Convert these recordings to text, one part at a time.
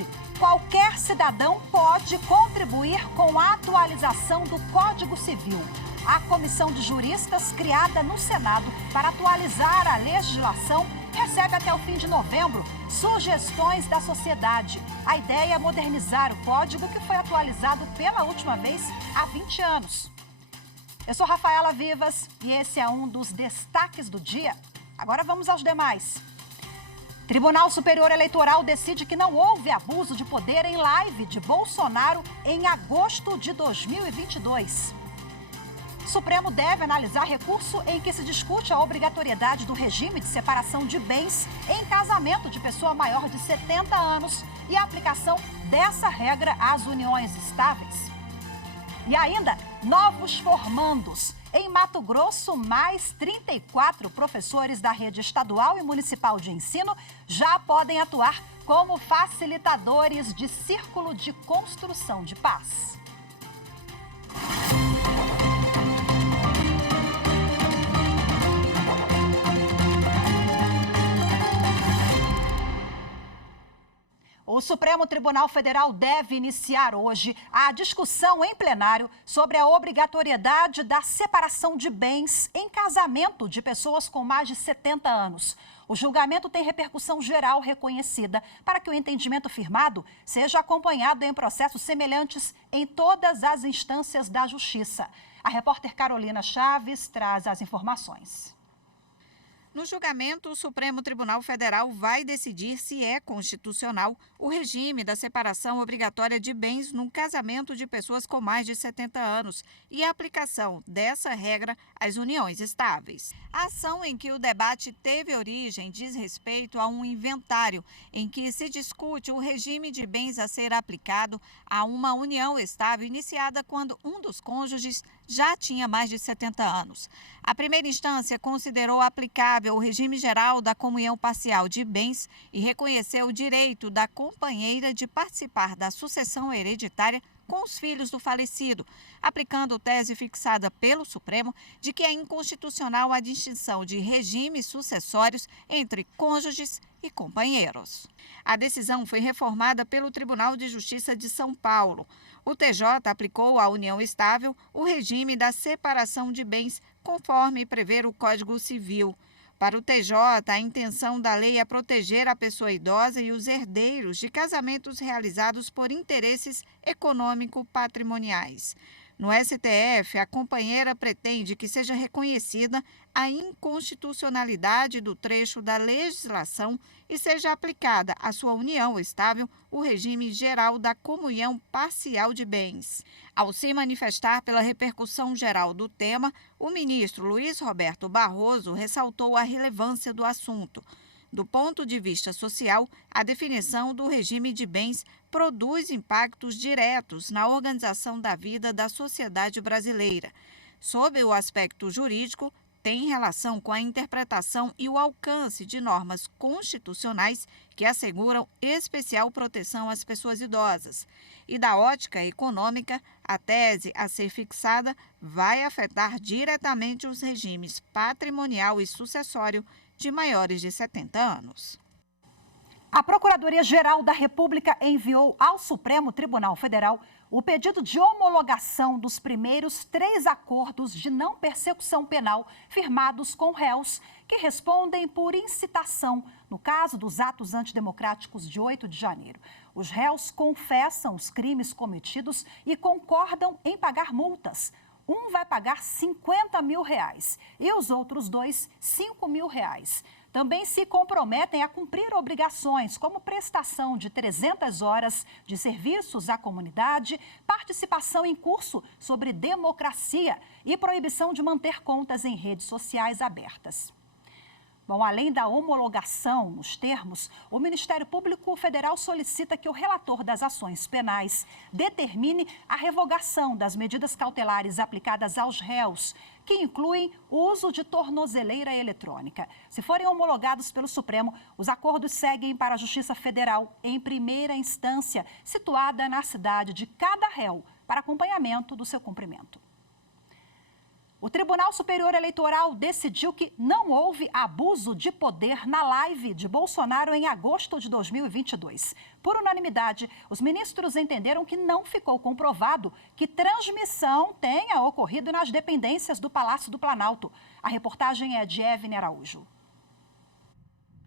novidade. Qualquer cidadão pode contribuir com a atualização do Código Civil. A comissão de juristas criada no Senado para atualizar a legislação recebe até o fim de novembro sugestões da sociedade. A ideia é modernizar o código que foi atualizado pela última vez há 20 anos. Eu sou Rafaela Vivas e esse é um dos destaques do dia. Agora vamos aos demais. Tribunal Superior Eleitoral decide que não houve abuso de poder em live de Bolsonaro em agosto de 2022. Supremo deve analisar recurso em que se discute a obrigatoriedade do regime de separação de bens em casamento de pessoa maior de 70 anos e a aplicação dessa regra às uniões estáveis. E ainda, novos formandos. Em Mato Grosso, mais 34 professores da rede estadual e municipal de ensino já podem atuar como facilitadores de círculo de construção de paz. O Supremo Tribunal Federal deve iniciar hoje a discussão em plenário sobre a obrigatoriedade da separação de bens em casamento de pessoas com mais de 70 anos. O julgamento tem repercussão geral reconhecida para que o entendimento firmado seja acompanhado em processos semelhantes em todas as instâncias da Justiça. A repórter Carolina Chaves traz as informações. No julgamento, o Supremo Tribunal Federal vai decidir se é constitucional o regime da separação obrigatória de bens num casamento de pessoas com mais de 70 anos e a aplicação dessa regra às uniões estáveis. A ação em que o debate teve origem diz respeito a um inventário em que se discute o regime de bens a ser aplicado a uma união estável iniciada quando um dos cônjuges já tinha mais de 70 anos. A primeira instância considerou aplicável o regime geral da comunhão parcial de bens e reconheceu o direito da companheira de participar da sucessão hereditária com os filhos do falecido, aplicando tese fixada pelo Supremo de que é inconstitucional a distinção de regimes sucessórios entre cônjuges e companheiros. A decisão foi reformada pelo Tribunal de Justiça de São Paulo. O TJ aplicou à união estável o regime da separação de bens, conforme prevê o Código Civil. Para o TJ, a intenção da lei é proteger a pessoa idosa e os herdeiros de casamentos realizados por interesses econômico-patrimoniais. No STF, a companheira pretende que seja reconhecida a inconstitucionalidade do trecho da legislação e seja aplicada à sua união estável o regime geral da comunhão parcial de bens. Ao se manifestar pela repercussão geral do tema, o ministro Luiz Roberto Barroso ressaltou a relevância do assunto. Do ponto de vista social, a definição do regime de bens produz impactos diretos na organização da vida da sociedade brasileira. Sob o aspecto jurídico, tem relação com a interpretação e o alcance de normas constitucionais que asseguram especial proteção às pessoas idosas. E da ótica econômica, a tese a ser fixada vai afetar diretamente os regimes patrimonial e sucessório de maiores de 70 anos. A Procuradoria-Geral da República enviou ao Supremo Tribunal Federal o pedido de homologação dos primeiros 3 acordos de não persecução penal firmados com réus que respondem por incitação no caso dos atos antidemocráticos de 8 de janeiro. Os réus confessam os crimes cometidos e concordam em pagar multas. Um vai pagar R$50 mil e os outros 2, R$5 mil. Também se comprometem a cumprir obrigações, como prestação de 300 horas de serviços à comunidade, participação em curso sobre democracia e proibição de manter contas em redes sociais abertas. Bom, além da homologação nos termos, o Ministério Público Federal solicita que o relator das ações penais determine a revogação das medidas cautelares aplicadas aos réus, que incluem o uso de tornozeleira eletrônica. Se forem homologados pelo Supremo, os acordos seguem para a Justiça Federal em primeira instância, situada na cidade de cada réu, para acompanhamento do seu cumprimento. O Tribunal Superior Eleitoral decidiu que não houve abuso de poder na live de Bolsonaro em agosto de 2022. Por unanimidade, os ministros entenderam que não ficou comprovado que transmissão tenha ocorrido nas dependências do Palácio do Planalto. A reportagem é de Evne Araújo.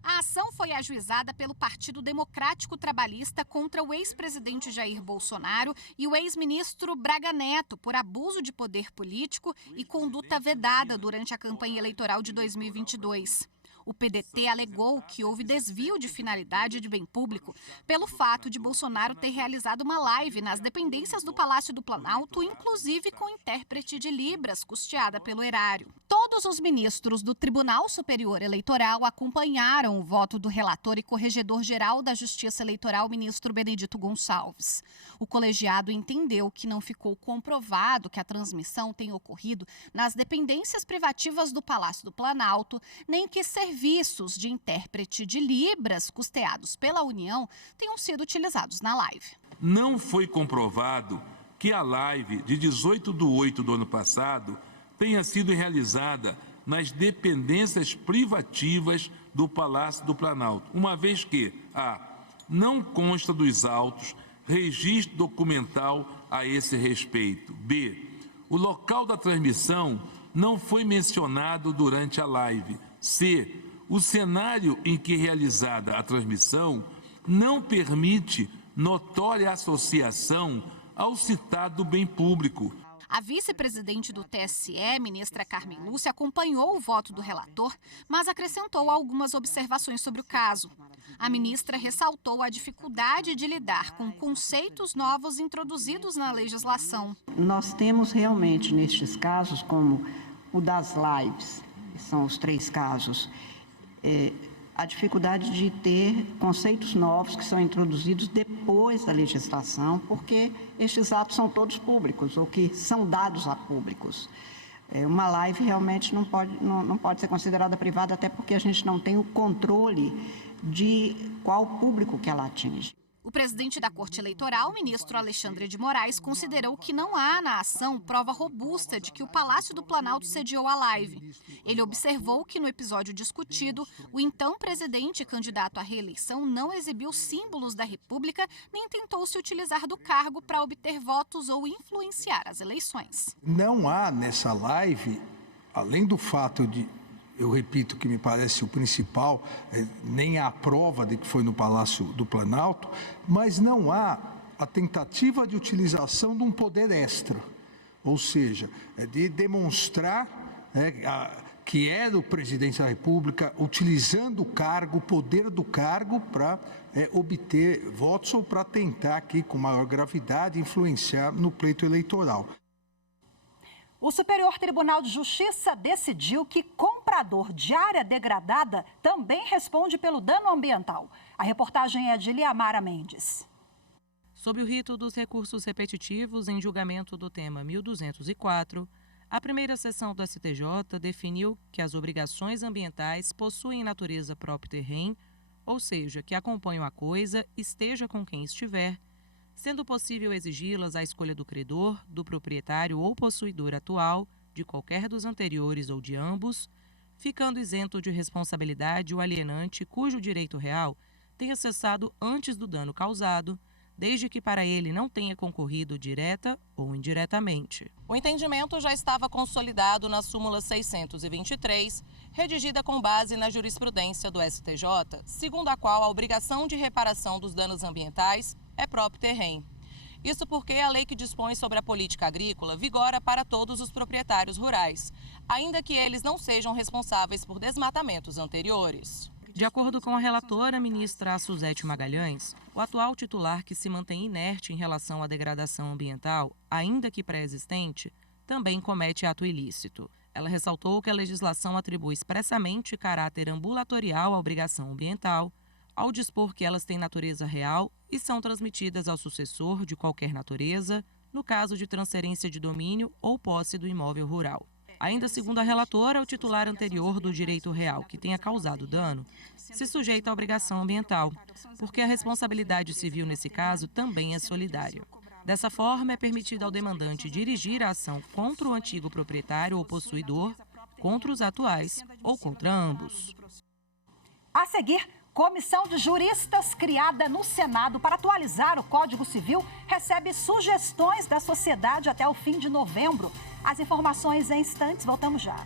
A ação foi ajuizada pelo Partido Democrático Trabalhista contra o ex-presidente Jair Bolsonaro e o ex-ministro Braga Neto por abuso de poder político e conduta vedada durante a campanha eleitoral de 2022. O PDT alegou que houve desvio de finalidade de bem público pelo fato de Bolsonaro ter realizado uma live nas dependências do Palácio do Planalto, inclusive com intérprete de Libras, custeada pelo erário. Todos os ministros do Tribunal Superior Eleitoral acompanharam o voto do relator e corregedor-geral da Justiça Eleitoral, ministro Benedito Gonçalves. O colegiado entendeu que não ficou comprovado que a transmissão tenha ocorrido nas dependências privativas do Palácio do Planalto, nem que serviços de intérprete de Libras custeados pela União tenham sido utilizados na live. Não foi comprovado que a live de 18/8 do ano passado tenha sido realizada nas dependências privativas do Palácio do Planalto, uma vez que a. Não consta dos autos registro documental a esse respeito. B. O local da transmissão não foi mencionado durante a live. C. O cenário em que é realizada a transmissão não permite notória associação ao citado bem público. A vice-presidente do TSE, ministra Carmen Lúcia, acompanhou o voto do relator, mas acrescentou algumas observações sobre o caso. A ministra ressaltou a dificuldade de lidar com conceitos novos introduzidos na legislação. Nós temos realmente, nestes casos, como o das lives, que são os 3 casos, a dificuldade de ter conceitos novos que são introduzidos depois da legislação, porque estes atos são todos públicos, ou que são dados a públicos. Uma live realmente não pode ser considerada privada, até porque a gente não tem o controle de qual público que ela atinge. O presidente da Corte Eleitoral, ministro Alexandre de Moraes, considerou que não há na ação prova robusta de que o Palácio do Planalto sediou a live. Ele observou que no episódio discutido, o então presidente e candidato à reeleição não exibiu símbolos da República nem tentou se utilizar do cargo para obter votos ou influenciar as eleições. Não há nessa live, além do fato de... Eu repito que me parece o principal, nem há prova de que foi no Palácio do Planalto, mas não há a tentativa de utilização de um poder extra, ou seja, de demonstrar que era o presidente da República utilizando o cargo, o poder do cargo para obter votos ou para tentar aqui com maior gravidade influenciar no pleito eleitoral. O Superior Tribunal de Justiça decidiu que comprador de área degradada também responde pelo dano ambiental. A reportagem é de Liamara Mendes. Sob o rito dos recursos repetitivos em julgamento do tema 1204, a primeira sessão do STJ definiu que as obrigações ambientais possuem natureza próprio terreno, ou seja, que acompanham a coisa, esteja com quem estiver, sendo possível exigi-las à escolha do credor, do proprietário ou possuidor atual, de qualquer dos anteriores ou de ambos, ficando isento de responsabilidade o alienante cujo direito real tenha cessado antes do dano causado, desde que para ele não tenha concorrido direta ou indiretamente. O entendimento já estava consolidado na súmula 623, redigida com base na jurisprudência do STJ, segundo a qual a obrigação de reparação dos danos ambientais é próprio terreno. Isso porque a lei que dispõe sobre a política agrícola vigora para todos os proprietários rurais, ainda que eles não sejam responsáveis por desmatamentos anteriores. De acordo com a relatora, ministra Suzete Magalhães, o atual titular que se mantém inerte em relação à degradação ambiental, ainda que pré-existente, também comete ato ilícito. Ela ressaltou que a legislação atribui expressamente caráter ambulatorial à obrigação ambiental, ao dispor que elas têm natureza real e são transmitidas ao sucessor de qualquer natureza, no caso de transferência de domínio ou posse do imóvel rural. Ainda segundo a relatora, o titular anterior do direito real que tenha causado dano se sujeita à obrigação ambiental, porque a responsabilidade civil nesse caso também é solidária. Dessa forma, é permitido ao demandante dirigir a ação contra o antigo proprietário ou possuidor, contra os atuais ou contra ambos. A seguir, comissão de juristas criada no Senado para atualizar o Código Civil recebe sugestões da sociedade até o fim de novembro. As informações em instantes, voltamos já.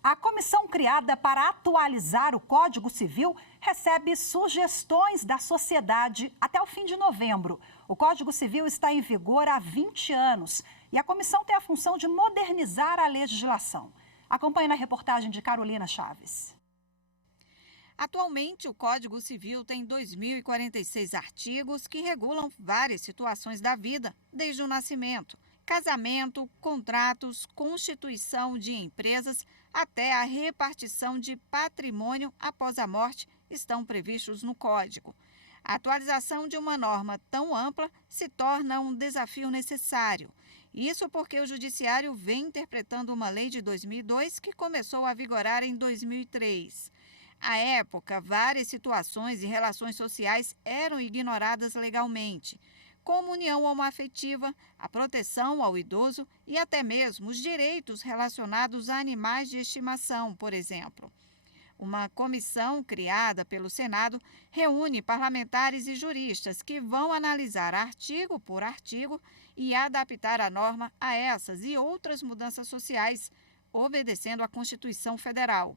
A comissão criada para atualizar o Código Civil recebe sugestões da sociedade até o fim de novembro. O Código Civil está em vigor há 20 anos e a comissão tem a função de modernizar a legislação. Acompanhe na reportagem de Carolina Chaves. Atualmente, o Código Civil tem 2.046 artigos que regulam várias situações da vida, desde o nascimento, casamento, contratos, constituição de empresas, até a repartição de patrimônio após a morte estão previstos no Código. A atualização de uma norma tão ampla se torna um desafio necessário. Isso porque o Judiciário vem interpretando uma lei de 2002 que começou a vigorar em 2003. À época, várias situações e relações sociais eram ignoradas legalmente, como união homoafetiva, a proteção ao idoso e até mesmo os direitos relacionados a animais de estimação, por exemplo. Uma comissão criada pelo Senado reúne parlamentares e juristas que vão analisar artigo por artigo e adaptar a norma a essas e outras mudanças sociais, obedecendo à Constituição Federal.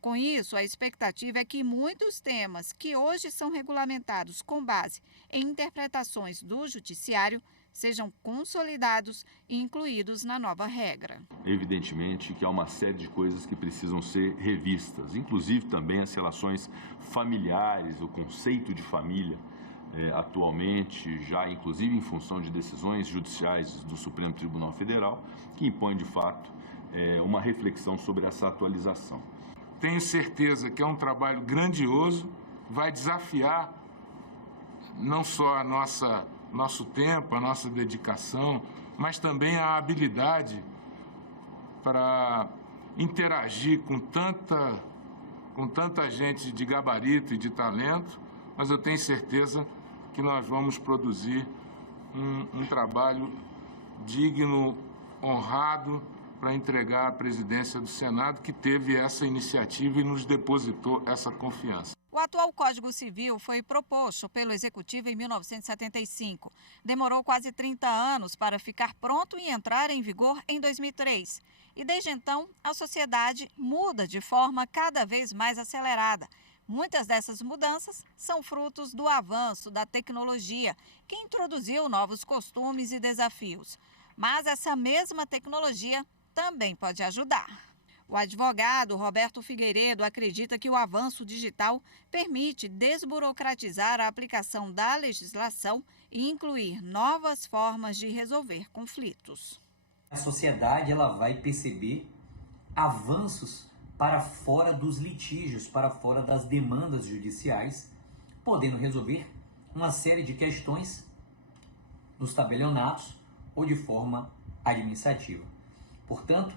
Com isso, a expectativa é que muitos temas que hoje são regulamentados com base em interpretações do Judiciário sejam consolidados e incluídos na nova regra. Evidentemente que há uma série de coisas que precisam ser revistas, inclusive também as relações familiares, o conceito de família, atualmente, já inclusive em função de decisões judiciais do Supremo Tribunal Federal, que impõe de fato uma reflexão sobre essa atualização. Tenho certeza que é um trabalho grandioso, vai desafiar não só nosso tempo, a nossa dedicação, mas também a habilidade para interagir com tanta gente de gabarito e de talento, mas eu tenho certeza que nós vamos produzir um trabalho digno, honrado, para entregar a presidência do Senado, que teve essa iniciativa e nos depositou essa confiança. O atual Código Civil foi proposto pelo Executivo em 1975. Demorou quase 30 anos para ficar pronto e entrar em vigor em 2003. E desde então, a sociedade muda de forma cada vez mais acelerada. Muitas dessas mudanças são frutos do avanço da tecnologia, que introduziu novos costumes e desafios. Mas essa mesma tecnologia também pode ajudar. O advogado Roberto Figueiredo acredita que o avanço digital permite desburocratizar a aplicação da legislação e incluir novas formas de resolver conflitos. A sociedade ela vai perceber avanços para fora dos litígios, para fora das demandas judiciais, podendo resolver uma série de questões nos tabelionatos ou de forma administrativa. Portanto,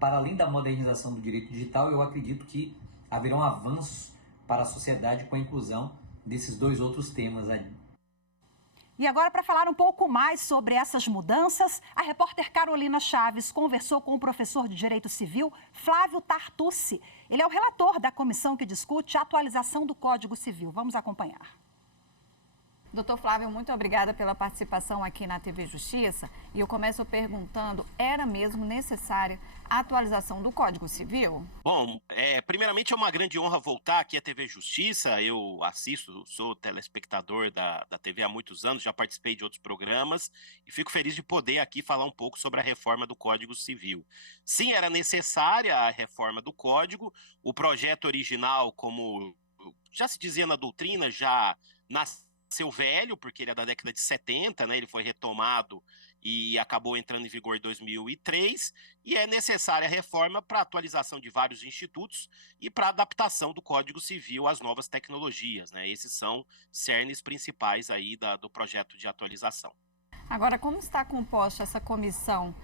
para além da modernização do direito digital, eu acredito que haverão avanços para a sociedade com a inclusão desses dois outros temas aí. E agora, para falar um pouco mais sobre essas mudanças, a repórter Carolina Chaves conversou com o professor de Direito Civil, Flávio Tartucci. Ele é o relator da comissão que discute a atualização do Código Civil. Vamos acompanhar. Doutor Flávio, muito obrigada pela participação aqui na TV Justiça. E eu começo perguntando, era mesmo necessária a atualização do Código Civil? Bom, primeiramente é uma grande honra voltar aqui à TV Justiça. Eu assisto, sou telespectador da TV há muitos anos, já participei de outros programas e fico feliz de poder aqui falar um pouco sobre a reforma do Código Civil. Sim, era necessária a reforma do Código. O projeto original, como já se dizia na doutrina, já nasceu velho, porque ele é da década de 70, né? Ele foi retomado e acabou entrando em vigor em 2003, e é necessária a reforma para a atualização de vários institutos e para a adaptação do Código Civil às novas tecnologias, né? Esses são cernes principais aí do projeto de atualização. Agora, como está composta essa comissão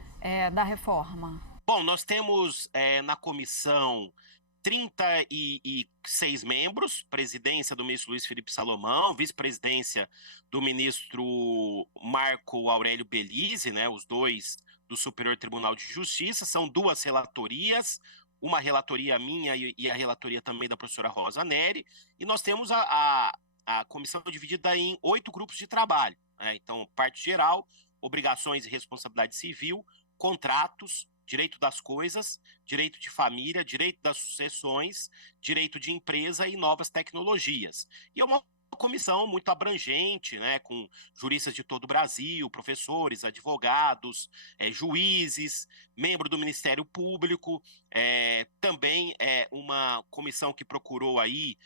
da reforma? Bom, nós temos na comissão 36 membros, presidência do ministro Luiz Felipe Salomão, vice-presidência do ministro Marco Aurélio Belize, né, os dois do Superior Tribunal de Justiça, são 2 relatorias, uma relatoria minha e a relatoria também da professora Rosa Neri, e nós temos a comissão dividida em 8 grupos de trabalho, né? Então, parte geral, obrigações e responsabilidade civil, contratos, direito das coisas, direito de família, direito das sucessões, direito de empresa e novas tecnologias. E é uma comissão muito abrangente, né, com juristas de todo o Brasil, professores, advogados, juízes, membro do Ministério Público, também é uma comissão que procurou aí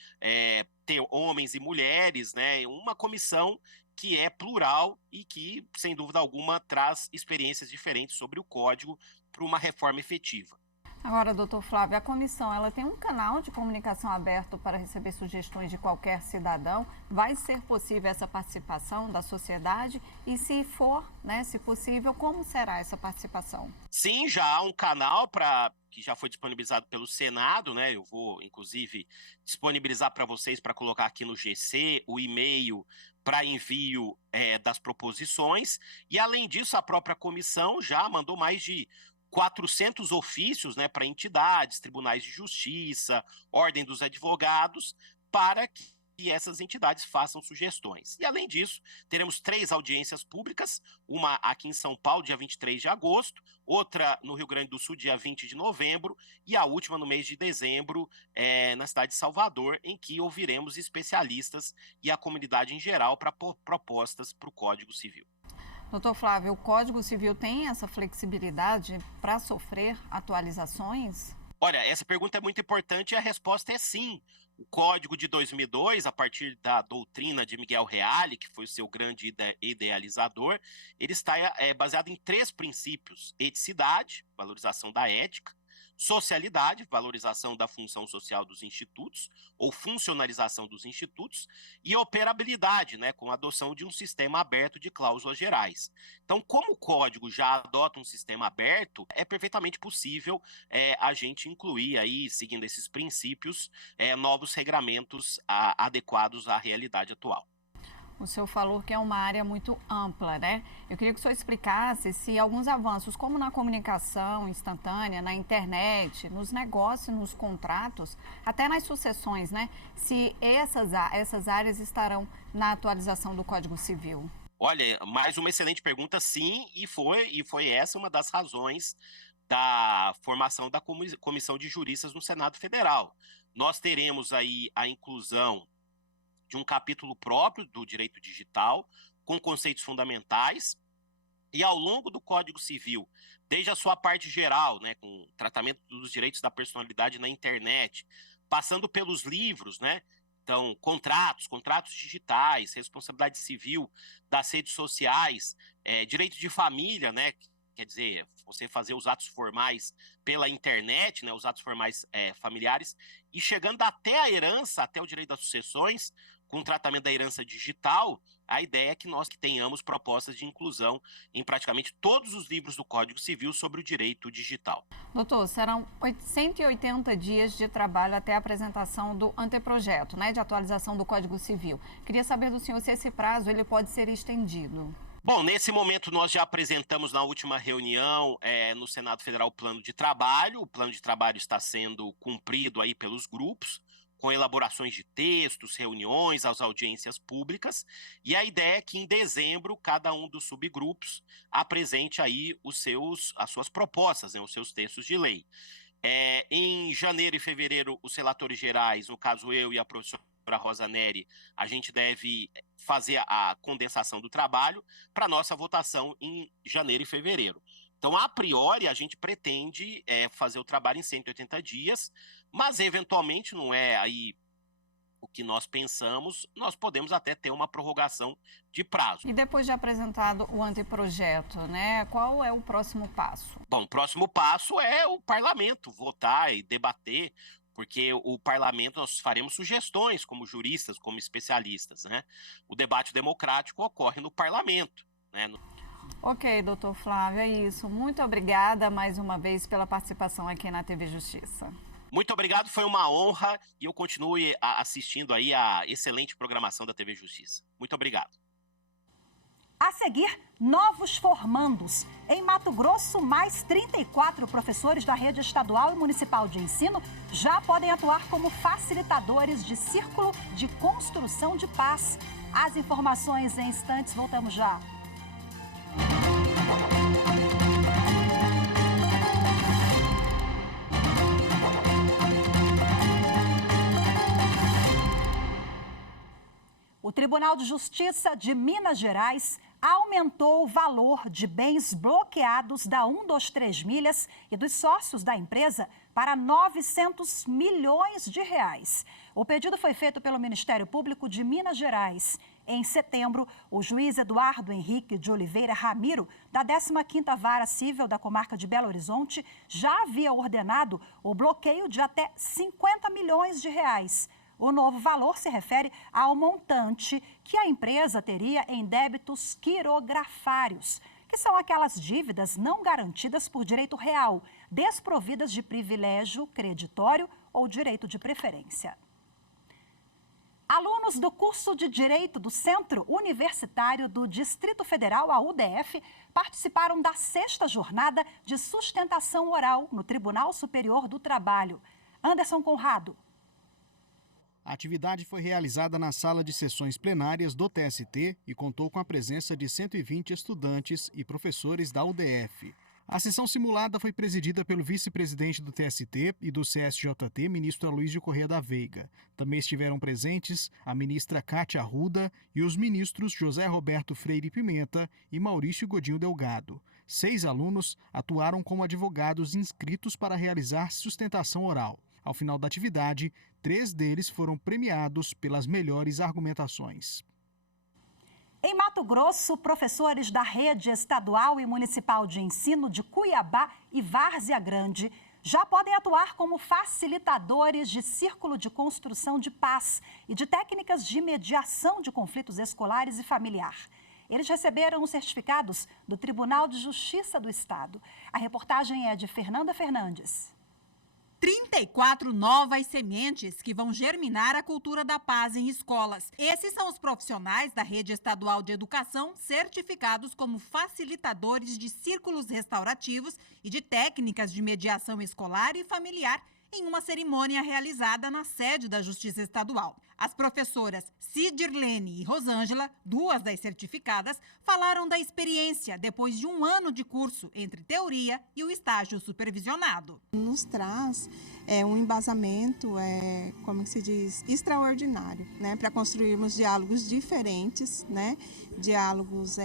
ter homens e mulheres, né, uma comissão que é plural e que, sem dúvida alguma, traz experiências diferentes sobre o Código para uma reforma efetiva. Agora, doutor Flávio, a comissão ela tem um canal de comunicação aberto para receber sugestões de qualquer cidadão. Vai ser possível essa participação da sociedade? E se for, né, se possível, como será essa participação? Sim, já há um canal que já foi disponibilizado pelo Senado, né? Eu vou, inclusive, disponibilizar para vocês para colocar aqui no GC o e-mail para envio das proposições. E, além disso, a própria comissão já mandou mais de 400 ofícios, né, para entidades, tribunais de justiça, ordem dos advogados, para que essas entidades façam sugestões. E, além disso, teremos 3 audiências públicas, uma aqui em São Paulo, dia 23 de agosto, outra no Rio Grande do Sul, dia 20 de novembro, e a última no mês de dezembro, na cidade de Salvador, em que ouviremos especialistas e a comunidade em geral para propostas para o Código Civil. Doutor Flávio, o Código Civil tem essa flexibilidade para sofrer atualizações? Olha, essa pergunta é muito importante e a resposta é sim. O Código de 2002, a partir da doutrina de Miguel Reale, que foi o seu grande idealizador, ele está baseado em 3 princípios: eticidade, valorização da ética; socialidade, valorização da função social dos institutos, ou funcionalização dos institutos; e operabilidade, né, com a adoção de um sistema aberto de cláusulas gerais. Então, como o Código já adota um sistema aberto, é perfeitamente possível a gente incluir aí, seguindo esses princípios, novos regramentos adequados à realidade atual. O senhor falou que é uma área muito ampla, né? Eu queria que o senhor explicasse se alguns avanços, como na comunicação instantânea, na internet, nos negócios, nos contratos, até nas sucessões, né? Se essas áreas estarão na atualização do Código Civil. Olha, mais uma excelente pergunta, sim, e foi essa uma das razões da formação da Comissão de Juristas no Senado Federal. Nós teremos aí a inclusão de um capítulo próprio do direito digital, com conceitos fundamentais, e ao longo do Código Civil, desde a sua parte geral, né, com tratamento dos direitos da personalidade na internet, passando pelos livros, né, então, contratos digitais, responsabilidade civil das redes sociais, direito de família, né, quer dizer, você fazer os atos formais pela internet, né, os atos formais familiares, e chegando até a herança, até o direito das sucessões, com o tratamento da herança digital. A ideia é que nós tenhamos propostas de inclusão em praticamente todos os livros do Código Civil sobre o direito digital. Doutor, serão 180 dias de trabalho até a apresentação do anteprojeto, né, de atualização do Código Civil. Queria saber do senhor se esse prazo ele pode ser estendido. Bom, nesse momento nós já apresentamos na última reunião no Senado Federal o plano de trabalho. O plano de trabalho está sendo cumprido aí pelos grupos, com elaborações de textos, reuniões, as audiências públicas, e a ideia é que em dezembro cada um dos subgrupos apresente aí as suas propostas, né, os seus textos de lei. Em janeiro e fevereiro, os relatores gerais, no caso eu e a professora Rosa Neri, a gente deve fazer a condensação do trabalho para nossa votação em janeiro e fevereiro. Então, a priori, a gente pretende fazer o trabalho em 180 dias, mas eventualmente não é aí o que nós pensamos, nós podemos até ter uma prorrogação de prazo. E depois de apresentado o anteprojeto, né, qual é o próximo passo? Bom, o próximo passo é o parlamento votar e debater, porque o parlamento, nós faremos sugestões como juristas, como especialistas, né? O debate democrático ocorre no parlamento, né? Ok, doutor Flávio, é isso. Muito obrigada mais uma vez pela participação aqui na TV Justiça. Muito obrigado, foi uma honra e eu continuo assistindo aí a excelente programação da TV Justiça. Muito obrigado. A seguir, novos formandos. Em Mato Grosso, mais 34 professores da rede estadual e municipal de ensino já podem atuar como facilitadores de círculo de construção de paz. As informações em instantes, voltamos já. O Tribunal de Justiça de Minas Gerais aumentou o valor de bens bloqueados da 123 Milhas e dos sócios da empresa para 900 milhões de reais. O pedido foi feito pelo Ministério Público de Minas Gerais. Em setembro, o juiz Eduardo Henrique de Oliveira Ramiro, da 15ª Vara Cível da Comarca de Belo Horizonte, já havia ordenado o bloqueio de até 50 milhões de reais. O novo valor se refere ao montante que a empresa teria em débitos quirografários, que são aquelas dívidas não garantidas por direito real, desprovidas de privilégio creditório ou direito de preferência. Alunos do curso de Direito do Centro Universitário do Distrito Federal, a UDF, participaram da 6ª jornada de sustentação oral no Tribunal Superior do Trabalho. Anderson Conrado. A atividade foi realizada na sala de sessões plenárias do TST e contou com a presença de 120 estudantes e professores da UDF. A sessão simulada foi presidida pelo vice-presidente do TST e do CSJT, ministro Aloysio Corrêa da Veiga. Também estiveram presentes a ministra Cátia Arruda e os ministros José Roberto Freire Pimenta e Maurício Godinho Delgado. 6 alunos atuaram como advogados inscritos para realizar sustentação oral. Ao final da atividade, 3 deles foram premiados pelas melhores argumentações. Em Mato Grosso, professores da rede estadual e municipal de ensino de Cuiabá e Várzea Grande já podem atuar como facilitadores de círculo de construção de paz e de técnicas de mediação de conflitos escolares e familiar. Eles receberam os certificados do Tribunal de Justiça do Estado. A reportagem é de Fernanda Fernandes. 34 novas sementes que vão germinar a cultura da paz em escolas. Esses são os profissionais da Rede Estadual de Educação certificados como facilitadores de círculos restaurativos e de técnicas de mediação escolar e familiar em uma cerimônia realizada na sede da Justiça Estadual. As professoras Cidirlene e Rosângela, 2 das certificadas, falaram da experiência depois de 1 ano de curso entre teoria e o estágio supervisionado. Nos traz um embasamento, como se diz, extraordinário, né, para construirmos diálogos diferentes, né, diálogos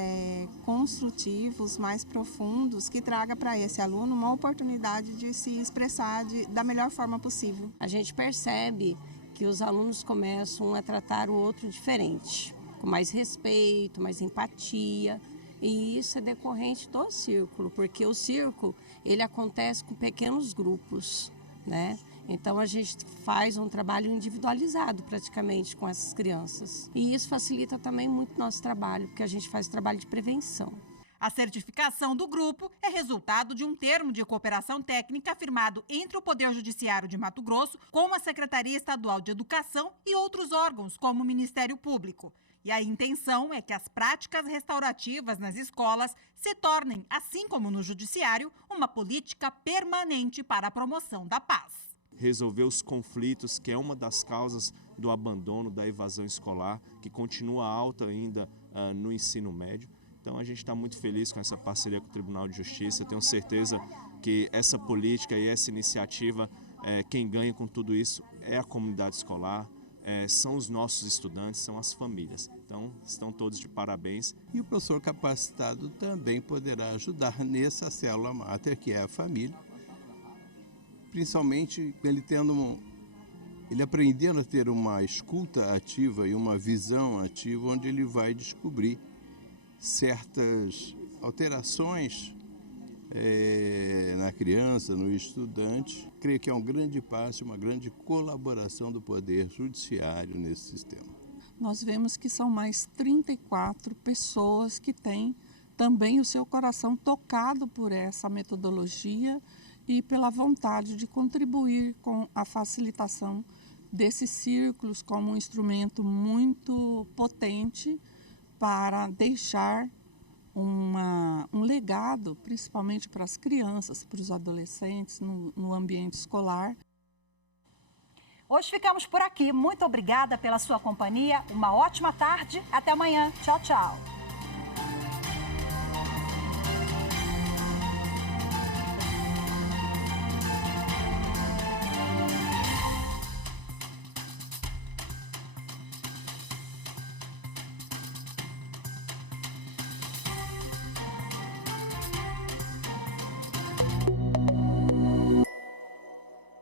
construtivos, mais profundos, que traga para esse aluno uma oportunidade de se expressar da melhor forma possível. A gente percebe que os alunos começam a tratar o outro diferente, com mais respeito, mais empatia, e isso é decorrente do círculo, porque o círculo ele acontece com pequenos grupos, né? Então a gente faz um trabalho individualizado praticamente com essas crianças, e isso facilita também muito o nosso trabalho, porque a gente faz trabalho de prevenção. A certificação do grupo é resultado de um termo de cooperação técnica firmado entre o Poder Judiciário de Mato Grosso com a Secretaria Estadual de Educação e outros órgãos, como o Ministério Público. E a intenção é que as práticas restaurativas nas escolas se tornem, assim como no Judiciário, uma política permanente para a promoção da paz. Resolver os conflitos, que é uma das causas do abandono, da evasão escolar, que continua alta ainda no ensino médio. Então a gente está muito feliz com essa parceria com o Tribunal de Justiça. Eu tenho certeza que essa política e essa iniciativa, quem ganha com tudo isso é a comunidade escolar, são os nossos estudantes, são as famílias. Então estão todos de parabéns. E o professor capacitado também poderá ajudar nessa célula máter, que é a família, principalmente ele aprendendo a ter uma escuta ativa e uma visão ativa, onde ele vai descobrir certas alterações na criança, no estudante. Creio que é um grande passo, uma grande colaboração do Poder Judiciário nesse sistema. Nós vemos que são mais 34 pessoas que têm também o seu coração tocado por essa metodologia e pela vontade de contribuir com a facilitação desses círculos como um instrumento muito potente para deixar um legado, principalmente para as crianças, para os adolescentes, no ambiente escolar. Hoje ficamos por aqui. Muito obrigada pela sua companhia. Uma ótima tarde. Até amanhã. Tchau, tchau.